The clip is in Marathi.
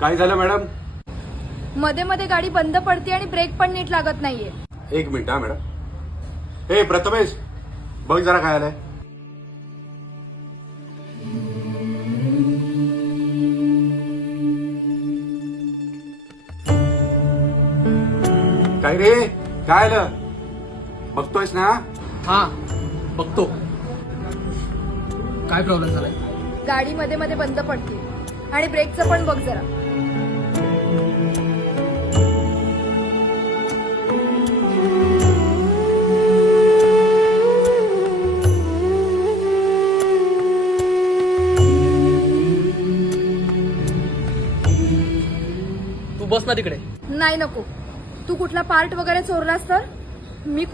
काय झालं मॅडम? मध्ये मध्ये गाडी बंद पडते आणि ब्रेक पण नीट लागत नाहीये. एक मिनिट हा मॅडम. हे प्रथमेश, बघ जरा काय आलंय. काय रे, काय आलं? बघतोयस ना? हा बघतो. काय प्रॉब्लेम झालाय? गाडी मध्ये मध्ये बंद पडते आणि ब्रेकचं पण बघ जरा. तू बस ना तिकडे. नाही नको. तू कुठला पार्ट वगैरे चोरलास तर मी